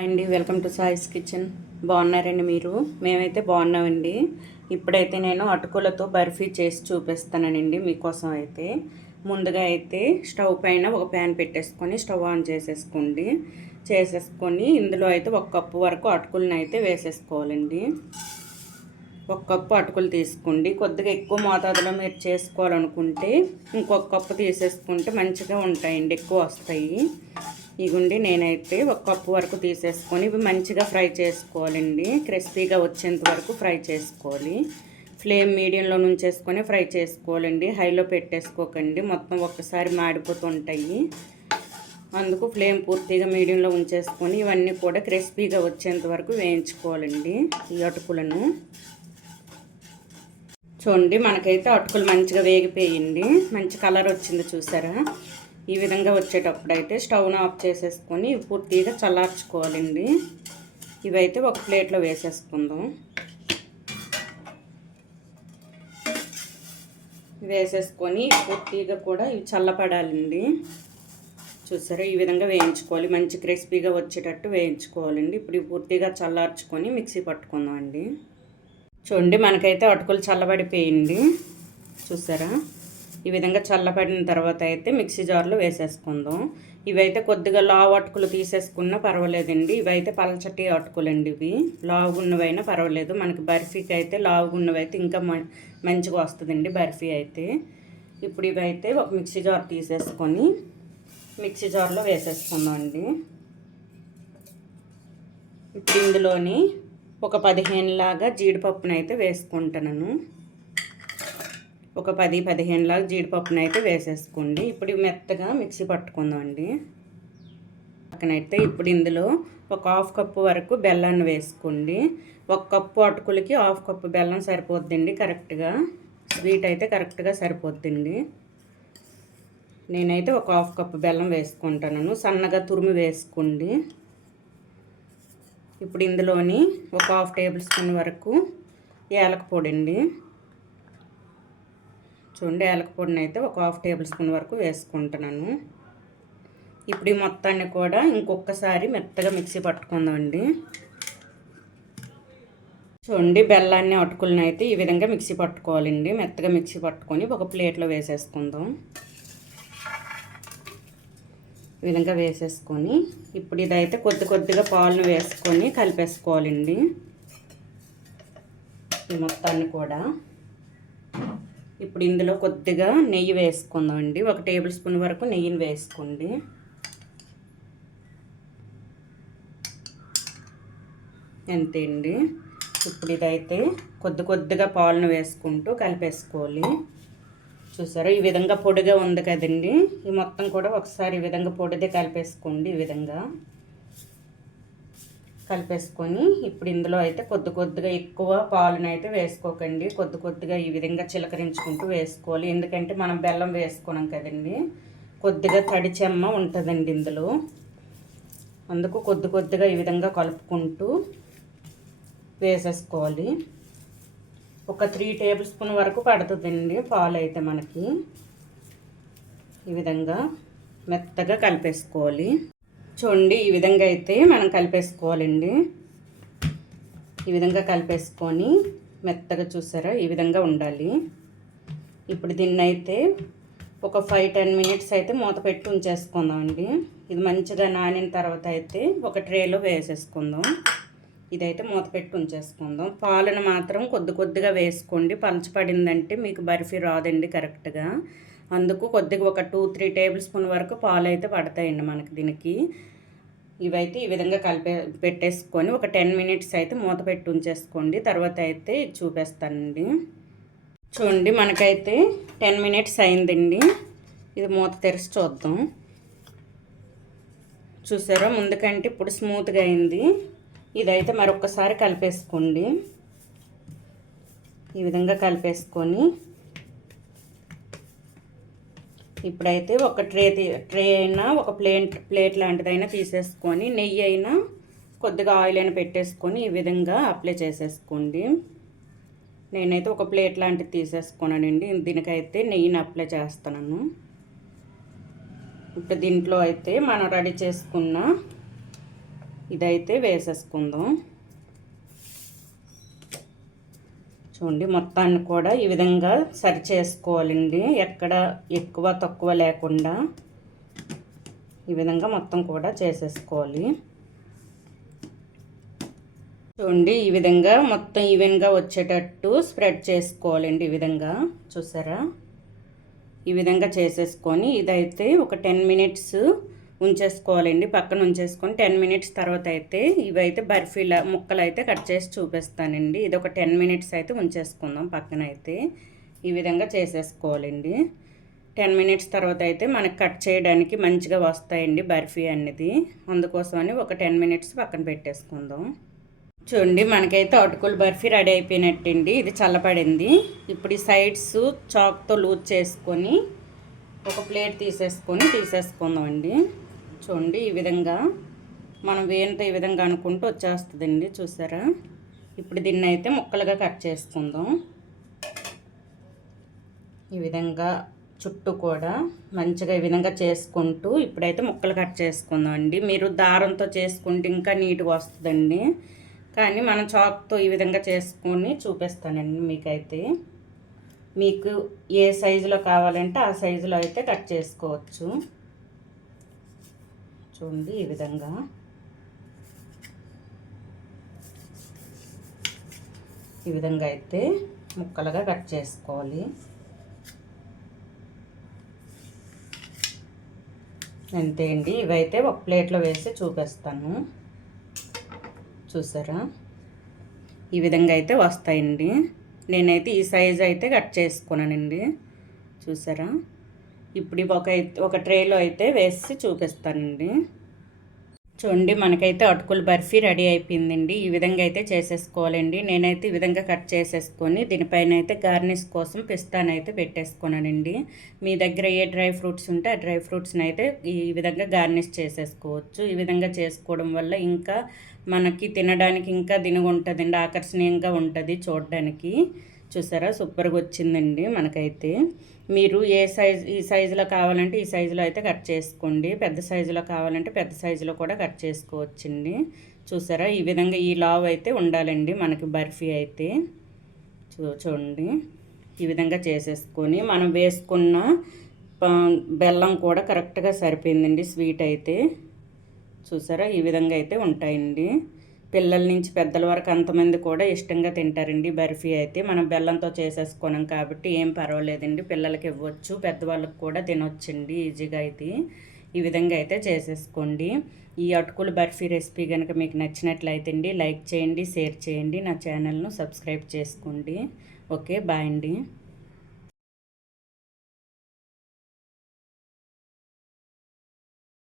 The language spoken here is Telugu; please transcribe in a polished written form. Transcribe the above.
అండి వెల్కమ్ టు సాయిస్ కిచెన్. బాగున్నారండి మీరు? మేమైతే బాగున్నామండి. ఇప్పుడైతే నేను అటుకులతో బర్ఫీ చేసి చూపిస్తానండి మీకోసం. అయితే ముందుగా అయితే స్టవ్ పైన ఒక ప్యాన్ పెట్టేసుకొని స్టవ్ ఆన్ చేసేసుకొని ఇందులో అయితే 1 కప్పు వరకు అటుకులను అయితే వేసేసుకోవాలండి. 1 కప్పు అటుకులు తీసుకోండి. కొద్దిగా ఎక్కువ మోతాదులో మీరు చేసుకోవాలనుకుంటే ఇంకొక కప్పు తీసేసుకుంటే మంచిగా ఉంటాయండి, ఎక్కువ వస్తాయి. ఇగుండి నేనైతే 1 కప్పు వరకు తీసేసుకొని ఇవి మంచిగా ఫ్రై చేసుకోవాలండి. క్రిస్పీగా వచ్చేంత వరకు ఫ్రై చేసుకోవాలి. ఫ్లేమ్ మీడియంలో నుంచేసుకొని ఫ్రై చేసుకోవాలండి. హైలో పెట్టేసుకోకండి, మొత్తం ఒక్కసారి మాడిపోతుంటాయి. అందుకు ఫ్లేమ్ పూర్తిగా మీడియంలో ఉంచేసుకొని ఇవన్నీ కూడా క్రిస్పీగా వచ్చేంత వరకు వేయించుకోవాలండి. ఈ అటుకులను చూడండి, మనకైతే అటుకులు మంచిగా వేగిపోయింది, మంచి కలర్ వచ్చింది చూసారా. ఈ విధంగా వచ్చేటప్పుడు అయితే స్టవ్ను ఆఫ్ చేసేసుకొని పూర్తిగా చల్లార్చుకోవాలండి. ఇవైతే ఒక ప్లేట్లో వేసేసుకుందాం. వేసేసుకొని పూర్తిగా కూడా ఇవి చల్లపడాలండి. చూసారా, ఈ విధంగా వేయించుకోవాలి, మంచి క్రిస్పీగా వచ్చేటట్టు వేయించుకోవాలండి. ఇప్పుడు పూర్తిగా చల్లార్చుకొని మిక్సీ పట్టుకుందాం అండి. చూడండి, మనకైతే అటుకులు చల్లబడిపోయింది చూసారా. ఈ విధంగా చల్లబడిన తర్వాత అయితే మిక్సీ జార్లో వేసేసుకుందాం. ఇవైతే కొద్దిగా లావు అటుకులు తీసేసుకున్నా పర్వాలేదండి. ఇవైతే పలచటి అటుకులండి. ఇవి లావుగున్నవైనా పర్వాలేదు. మనకి బర్ఫీకి అయితే లావుగున్నవైతే ఇంకా మంచిగా వస్తుందండి బర్ఫీ అయితే. ఇప్పుడు ఇవైతే ఒక మిక్సీ జార్ తీసేసుకొని మిక్సీ జార్లో వేసేసుకుందాం అండి. ఇప్పుడు ఇందులోని ఒక 15 లాగా జీడిపప్పునైతే వేసుకుంటున్నాను. ఒక 10-15 లాగా జీడిపప్పునైతే వేసేసుకోండి. ఇప్పుడు మెత్తగా మిక్సీ పట్టుకుందాం అండి. పక్కనైతే ఇప్పుడు ఇందులో ఒక 1/2 కప్పు వరకు బెల్లాన్ని వేసుకోండి. 1 కప్పు అటుకులకి 1/2 కప్పు బెల్లం సరిపోద్దండి కరెక్ట్గా. స్వీట్ అయితే కరెక్ట్గా సరిపోద్దండి. నేనైతే ఒక 1/2 కప్పు బెల్లం వేసుకుంటాను. సన్నగా తురిమి వేసుకోండి. ఇప్పుడు ఇందులోని ఒక 1/2 టేబుల్ స్పూన్ వరకు యాలక పొడి అండి. చూడండి, యాలక పొడిని అయితే ఒక 1/2 టేబుల్ స్పూన్ వరకు వేసుకుంటున్నాను. ఇప్పుడు ఈ మొత్తాన్ని కూడా ఇంకొకసారి మెత్తగా మిక్సీ పట్టుకుందామండి. చూడండి, బెల్లాన్ని అటుకులను అయితే ఈ విధంగా మిక్సీ పట్టుకోవాలండి. మెత్తగా మిక్సీ పట్టుకొని ఒక ప్లేట్లో వేసేసుకుందాం. ఈ విధంగా వేసేసుకొని ఇప్పుడు ఇదైతే కొద్దిగా పాలను వేసుకొని కలిపేసుకోవాలండి. ఈ మొత్తాన్ని కూడా ఇప్పుడు ఇందులో కొద్దిగా నెయ్యి వేసుకుందాం అండి. 1 టేబుల్ స్పూన్ వరకు నెయ్యిని వేసుకోండి. అంతే అండి. ఇప్పుడు ఇదైతే కొద్దిగా పాలను వేసుకుంటూ కలిపేసుకోవాలి. చూసారా, ఈ విధంగా పొడిగా ఉంది కదండి. ఈ మొత్తం కూడా ఒకసారి ఈ విధంగా పొడిదే కలిపేసుకోండి. ఈ విధంగా కలిపేసుకొని ఇప్పుడు ఇందులో అయితే కొద్దిగా ఎక్కువ పాలను అయితే వేసుకోకండి. కొద్దిగా ఈ విధంగా చిలకరించుకుంటూ వేసుకోవాలి. ఎందుకంటే మనం బెల్లం వేసుకున్నాం కదండి, కొద్దిగా తడి చెమ్మ ఉంటుందండి ఇందులో. అందుకు కొద్దిగా ఈ విధంగా కలుపుకుంటూ వేసేసుకోవాలి. ఒక 3 టేబుల్ స్పూన్ వరకు పడుతుందండి పాలు అయితే మనకి. ఈ విధంగా మెత్తగా కలిపేసుకోవాలి. చూడండి, ఈ విధంగా అయితే మనం కలిపేసుకోవాలండి. ఈ విధంగా కలిపేసుకొని మెత్తగా చూసారా, ఈ విధంగా ఉండాలి. ఇప్పుడు దీన్ని అయితే ఒక 5-10 మినిట్స్ అయితే మూత పెట్టి ఉంచేసుకుందామండి. ఇది మంచిగా నానిన తర్వాత అయితే ఒక ట్రేలో వేసేసుకుందాం. ఇదైతే మూత పెట్టి ఉంచేసుకుందాం. పాలను మాత్రం కొద్దిగా వేసుకోండి. పలచపడిందంటే మీకు బర్ఫీ రాదండి కరెక్ట్గా. అందుకు కొద్దిగా ఒక 2-3 టేబుల్ స్పూన్ వరకు పాలు అయితే పడతాయండి మనకి దీనికి. ఇవైతే ఈ విధంగా పెట్టేసుకొని ఒక 10 మినిట్స్ అయితే మూత పెట్టి ఉంచేసుకోండి. తర్వాత అయితే చూపిస్తానండి. చూడండి, మనకైతే 10 మినిట్స్ అయిందండి. ఇది మూత తెరిచి చూద్దాం. చూసారా, ముందుకంటే ఇప్పుడు స్మూత్గా అయింది. ఇదైతే మరొకసారి కలిపేసుకోండి. ఈ విధంగా కలిపేసుకొని ఇప్పుడైతే ఒక ట్రే అయినా ఒక ప్లేట్ లాంటిదైనా తీసేసుకొని నెయ్యి అయినా కొద్దిగా ఆయిల్ అయినా పెట్టేసుకొని ఈ విధంగా అప్లై చేసేసుకోండి. నేనైతే ఒక ప్లేట్ లాంటిది తీసేసుకున్నానండి. దీనికైతే నెయ్యిని అప్లై చేస్తున్నాను. ఇప్పుడు దీంట్లో అయితే మనం రెడీ చేసుకున్న ఇదైతే వేసేసుకుందాం. చూడండి మొత్తాన్ని కూడా ఈ విధంగా సరి చేసుకోవాలండి, ఎక్కడ ఎక్కువ తక్కువ లేకుండా ఈ విధంగా మొత్తం కూడా చేసేసుకోవాలి. చూడండి ఈ విధంగా మొత్తం ఈవెన్గా వచ్చేటట్టు స్ప్రెడ్ చేసుకోవాలండి. ఈ విధంగా చూసారా, ఈ విధంగా చేసేసుకొని ఇదైతే ఒక 10 మినిట్స్ ఉంచేసుకోవాలండి. పక్కన ఉంచేసుకొని 10 మినిట్స్ తర్వాత అయితే ఇవైతే బర్ఫీల ముక్కలు అయితే కట్ చేసి చూపిస్తానండి. ఇది ఒక 10 మినిట్స్ అయితే ఉంచేసుకుందాం పక్కన. అయితే ఈ విధంగా చేసేసుకోవాలండి. 10 మినిట్స్ తర్వాత అయితే మనకు కట్ చేయడానికి మంచిగా వస్తాయండి బర్ఫీ అనేది. అందుకోసమని ఒక 10 మినిట్స్ పక్కన పెట్టేసుకుందాం. చూడండి మనకైతే అటుకుల బర్ఫీ రెడీ అయిపోయినట్టండి. ఇది చల్లపడింది. ఇప్పుడు ఈ సైడ్స్ చాక్తో లూజ్ చేసుకొని ఒక ప్లేట్ తీసేసుకుందాం అండి. చూడండి ఈ విధంగా మనం వేయంతో ఈ విధంగా అనుకుంటూ వచ్చేస్తుందండి. చూసారా, ఇప్పుడు దీన్ని అయితే ముక్కలుగా కట్ చేసుకుందాం. ఈ విధంగా చుట్టూ కూడా మంచిగా ఈ విధంగా చేసుకుంటూ ఇప్పుడైతే ముక్కలు కట్ చేసుకుందాం అండి. మీరు దారంతో చేసుకుంటే ఇంకా నీట్గా వస్తుందండి, కానీ మనం చాక్తో ఈ విధంగా చేసుకొని చూపిస్తానండి మీకైతే. మీకు ఏ సైజులో కావాలంటే ఆ సైజులో అయితే కట్ చేసుకోవచ్చు. చూడండి ఈ విధంగా అయితే ముక్కలుగా కట్ చేసుకోవాలి. అంతే అండి. ఇవైతే ఒక ప్లేట్లో వేసి చూపిస్తాను. చూసారా, ఈ విధంగా అయితే వస్తాయండి. నేనైతే ఈ సైజు అయితే కట్ చేసుకున్నానండి. చూసారా, ఇప్పుడు ఒక ట్రేలో అయితే వేసి చూపిస్తానండి. చూడండి మనకైతే అటుకుల బర్ఫీ రెడీ అయిపోయిందండి. ఈ విధంగా అయితే చేసేసుకోవాలండి. నేనైతే ఈ విధంగా కట్ చేసేసుకొని దీనిపైన అయితే గార్నిష్ కోసం పిస్తానైతే పెట్టేసుకున్నానండి. మీ దగ్గర ఏ డ్రై ఫ్రూట్స్ ఉంటే ఆ డ్రై ఫ్రూట్స్ని అయితే ఈ విధంగా గార్నిష్ చేసేసుకోవచ్చు. ఈ విధంగా చేసుకోవడం వల్ల ఇంకా మనకి తినడానికి ఇంకా దినుగు ఉంటుందండి, ఆకర్షణీయంగా ఉంటుంది చూడడానికి. చూసారా, సూపర్గా వచ్చిందండి మనకైతే. మీరు ఈ సైజులో కావాలంటే ఈ సైజులో అయితే కట్ చేసుకోండి. పెద్ద సైజులో కావాలంటే పెద్ద సైజులో కూడా కట్ చేసుకోవచ్చండి. చూసారా, ఈ విధంగా ఈ లావ్ అయితే ఉండాలండి మనకి బర్ఫీ అయితే. చూడండి ఈ విధంగా చేసేసుకొని మనం వేసుకున్న బెల్లం కూడా కరెక్ట్గా సరిపోయిందండి స్వీట్ అయితే. చూసారా, ఈ విధంగా అయితే ఉంటాయండి. పిల్లల నుంచి పెద్దల వరకు అంతమంది కూడా ఇష్టంగా తింటారండి బర్ఫీ అయితే. మనం బెల్లంతో చేసేసుకున్నాం కాబట్టి ఏం పర్వాలేదండి, పిల్లలకి ఇవ్వచ్చు, పెద్దవాళ్ళకి కూడా తినొచ్చండి ఈజీగా అయితే. ఈ విధంగా అయితే చేసేసుకోండి. ఈ అటుకుల బర్ఫీ రెసిపీ కనుక మీకు నచ్చినట్లయితే అండి లైక్ చేయండి, షేర్ చేయండి, నా ఛానల్ను సబ్స్క్రైబ్ చేసుకోండి. ఓకే, బాయ్ అండి.